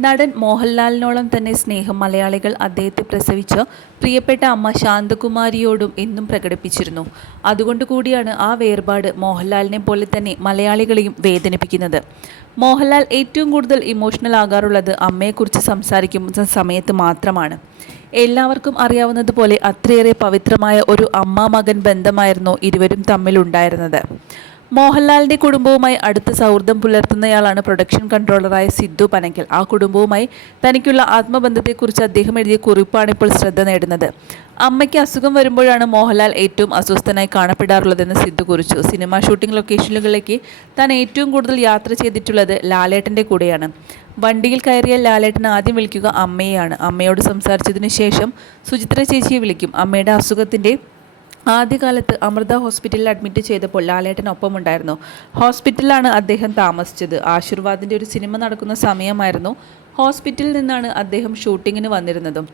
നടൻ മോഹൻലാലിനോളം തന്നെ സ്നേഹം മലയാളികൾ അദ്ദേഹത്തെ പ്രസവിച്ച പ്രിയപ്പെട്ട അമ്മ ശാന്തകുമാരിയോടും എന്നും പ്രകടിപ്പിച്ചിരുന്നു. അതുകൊണ്ട് കൂടിയാണ് ആ വേർപാട് മോഹൻലാലിനെ പോലെ തന്നെ മലയാളികളെയും വേദനിപ്പിക്കുന്നത്. മോഹൻലാൽ ഏറ്റവും കൂടുതൽ ഇമോഷണൽ ആകാറുള്ളത് അമ്മയെക്കുറിച്ച് സംസാരിക്കുന്ന സമയത്ത് മാത്രമാണ്. എല്ലാവർക്കും അറിയാവുന്നതുപോലെ അത്രയേറെ പവിത്രമായ ഒരു അമ്മ മകൻ ബന്ധമായിരുന്നു ഇരുവരും തമ്മിലുണ്ടായിരുന്നത്. മോഹൻലാലിന്റെ കുടുംബവുമായി അടുത്ത സൗഹൃദം പുലർത്തുന്നയാളാണ് പ്രൊഡക്ഷൻ കൺട്രോളറായ സിദ്ധു പനക്കൽ ആ കുടുംബവുമായി തനിക്കുള്ള ആത്മബന്ധത്തെക്കുറിച്ച് അദ്ദേഹം എഴുതിയ കുറിപ്പാണ് ഇപ്പോൾ ശ്രദ്ധ നേടുന്നത്. അമ്മയ്ക്ക് അസുഖം വരുമ്പോഴാണ് മോഹൻലാൽ ഏറ്റവും അസ്വസ്ഥനായി കാണപ്പെടാറുള്ളതെന്ന് സിദ്ധു കുറിച്ചു. സിനിമാ ഷൂട്ടിംഗ് ലൊക്കേഷനുകളിലേക്ക് താൻ ഏറ്റവും കൂടുതൽ യാത്ര ചെയ്തിട്ടുള്ളത് ലാലേട്ടന്റെ കൂടെയാണ്. വണ്ടിയിൽ കയറിയ ലാലേട്ടൻ ആദ്യം വിളിക്കുക അമ്മയെയാണ്. അമ്മയോട് സംസാരിച്ചതിന് ശേഷം സുചിത്ര ചേച്ചിയെ വിളിക്കും. അമ്മയുടെ അസുഖത്തിന്റെ ആദ്യകാലത്ത് അമൃത ഹോസ്പിറ്റലിൽ അഡ്മിറ്റ് ചെയ്തപ്പോൾ ലാലേട്ടൻ ഒപ്പമുണ്ടായിരുന്നു ഹോസ്പിറ്റലിലാണ് അദ്ദേഹം താമസിച്ചത്. ആശീർവാദിന്റെ ഒരു സിനിമ നടക്കുന്ന സമയമായിരുന്നു ഹോസ്പിറ്റലിൽ നിന്നാണ് അദ്ദേഹം ഷൂട്ടിങ്ങിന് വന്നിരുന്നതും.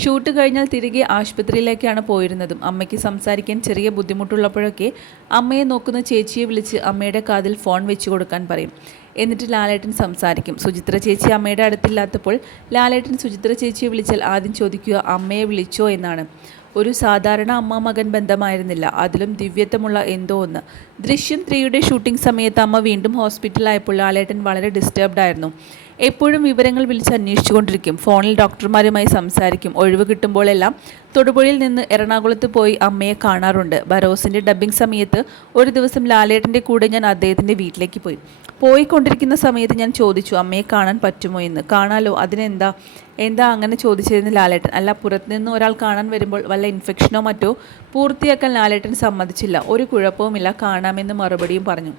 ഷൂട്ട് കഴിഞ്ഞാൽ തിരികെ ആശുപത്രിയിലേക്കാണ് പോയിരുന്നതും. അമ്മയ്ക്ക് സംസാരിക്കാൻ ചെറിയ ബുദ്ധിമുട്ടുള്ളപ്പോഴൊക്കെ അമ്മയെ നോക്കുന്ന ചേച്ചിയെ വിളിച്ച് അമ്മയുടെ കാതിൽ ഫോൺ വെച്ചു കൊടുക്കാൻ പറയും. എന്നിട്ട് ലാലേട്ടൻ സംസാരിക്കും. സുചിത്ര ചേച്ചി അമ്മയുടെ അടുത്തില്ലാത്തപ്പോൾ ലാലേട്ടൻ സുചിത്ര ചേച്ചിയെ വിളിച്ചാൽ ആദ്യം ചോദിക്കുക അമ്മയെ വിളിച്ചോ എന്നാണ്. ഒരു സാധാരണ അമ്മ മകൻ ബന്ധമായിരുന്നില്ല. അതിലും ദിവ്യത്വമുള്ള എന്തോ ഒന്ന്. ദൃശ്യം ത്രീയുടെ ഷൂട്ടിംഗ് സമയത്ത് അമ്മ വീണ്ടും ഹോസ്പിറ്റലായപ്പോൾ ലാലേട്ടൻ വളരെ ഡിസ്റ്റർബ്ഡ് ആയിരുന്നു. എപ്പോഴും വിവരങ്ങൾ വിളിച്ച് അന്വേഷിച്ചുകൊണ്ടിരിക്കും. ഫോണിൽ ഡോക്ടർമാരുമായി സംസാരിക്കും. ഒഴിവ് കിട്ടുമ്പോഴെല്ലാം തൊടുപുഴയിൽ നിന്ന് എറണാകുളത്ത് പോയി അമ്മയെ കാണാറുണ്ട്. ബരോസിന്റെ ഡബ്ബിംഗ് സമയത്ത് ഒരു ദിവസം ലാലേട്ടന്റെ കൂടെ ഞാൻ അദ്ദേഹത്തിന്റെ വീട്ടിലേക്ക് പോയി. പോയിക്കൊണ്ടിരിക്കുന്ന സമയത്ത് ഞാൻ ചോദിച്ചു അമ്മയെ കാണാൻ പറ്റുമോ എന്ന്? കാണാലോ. അതിനെന്താ? എന്താ അങ്ങനെ ചോദിച്ചതെന്ന് ലാലേട്ടൻ? അല്ല പുറത്തുനിന്ന് ഒരാൾ കാണാൻ വരുമ്പോൾ വല്ല ഇൻഫെക്ഷനോ മറ്റോ പൂർത്തിയാക്കാൻ ലാലേട്ടൻ സമ്മതിച്ചില്ല. ഒരു കുഴപ്പവുമില്ല. കാണാമെന്ന് മറുപടിയും പറഞ്ഞു.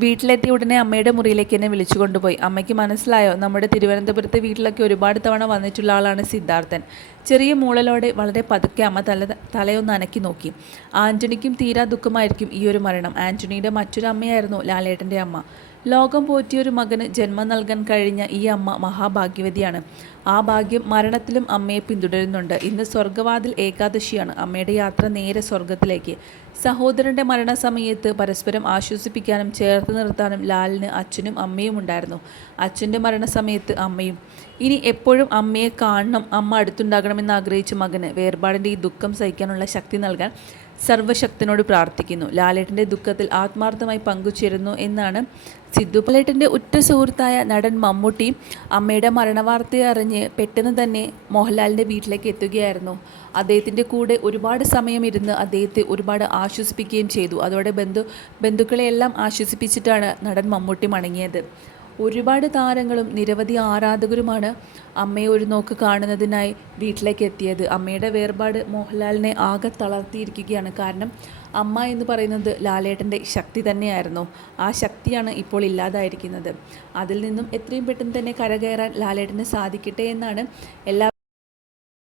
വീട്ടിലെത്തിയ ഉടനെ അമ്മയുടെ മുറിയിലേക്ക് എന്നെ വിളിച്ചു കൊണ്ടുപോയി. അമ്മയ്ക്ക് മനസ്സിലായോ? നമ്മുടെ തിരുവനന്തപുരത്തെ വീട്ടിലൊക്കെ ഒരുപാട് തവണ വന്നിട്ടുള്ള ആളാണ് സിദ്ധാർത്ഥൻ. ചെറിയ മൂളലോടെ വളരെ പതുക്കെ അമ്മ തല തലയൊന്ന് അനക്കി നോക്കി. ആന്റണിക്കും തീരാ ദുഃഖമായിരിക്കും ഈ ഒരു മരണം. ആന്റണിയുടെ മറ്റൊരു അമ്മയായിരുന്നു ലാലേട്ടന്റെ അമ്മ. ലോകം പോറ്റിയൊരു മകന് ജന്മം നൽകാൻ കഴിഞ്ഞ ഈ അമ്മ മഹാഭാഗ്യവതിയാണ്. ആ ഭാഗ്യം മരണത്തിലും അമ്മയെ പിന്തുടരുന്നുണ്ട്. ഇന്ന് സ്വർഗവാതിൽ ഏകാദശിയാണ്. അമ്മയുടെ യാത്ര നേരെ സ്വർഗത്തിലേക്ക് സഹോദരന്റെ മരണസമയത്ത് പരസ്പരം ആശ്വസിപ്പിക്കാനും ചേർത്ത് നിർത്താനും ലാലിന് അച്ഛനും അമ്മയും ഉണ്ടായിരുന്നു. അച്ഛന്റെ മരണസമയത്ത് അമ്മയും. ഇനി എപ്പോഴും അമ്മയെ കാണണം അമ്മ അടുത്തുണ്ടാകണമെന്ന് ആഗ്രഹിച്ച മകന് വേർപാടിന്റെ ഈ ദുഃഖം സഹിക്കാനുള്ള ശക്തി നൽകാൻ സർവശക്തനോട് പ്രാർത്ഥിക്കുന്നു. ലാലേട്ടന്റെ ദുഃഖത്തിൽ ആത്മാർത്ഥമായി പങ്കുചേരുന്നു എന്നാണ് സിദ്ധു. ലാലേട്ടന്റെ ഉറ്റ സുഹൃത്തായ നടൻ മമ്മൂട്ടി അമ്മയുടെ മരണവാർത്തയെ അറിഞ്ഞ് പെട്ടെന്ന് തന്നെ മോഹൻലാലിന്റെ വീട്ടിലേക്ക് എത്തുകയായിരുന്നു. അദ്ദേഹത്തിന്റെ കൂടെ ഒരുപാട് സമയം ഇരുന്ന് അദ്ദേഹത്തെ ഒരുപാട് ആശ്വസിപ്പിക്കുകയും ചെയ്തു. അതോടെ ബന്ധു ബന്ധുക്കളെയെല്ലാം ആശ്വസിപ്പിച്ചിട്ടാണ് നടൻ മമ്മൂട്ടി മടങ്ങിയത്. ഒരുപാട് താരങ്ങളും നിരവധി ആരാധകരുമാണ് അമ്മയെ ഒരു നോക്ക് കാണുന്നതിനായി വീട്ടിലേക്ക് എത്തിയത് അമ്മയുടെ വേർപാട് മോഹൻലാലിനെ ആകെ തളർത്തിയിരിക്കുകയാണ് കാരണം അമ്മ എന്ന് പറയുന്നത് ലാലേട്ടന്റെ ശക്തി തന്നെയായിരുന്നു. ആ ശക്തിയാണ് ഇപ്പോൾ ഇല്ലാതായിരിക്കുന്നത്. അതിൽ നിന്നും എത്രയും പെട്ടെന്ന് തന്നെ കരകയറാൻ ലാലേട്ടന് സാധിക്കട്ടെ എന്നാണ് എല്ലാ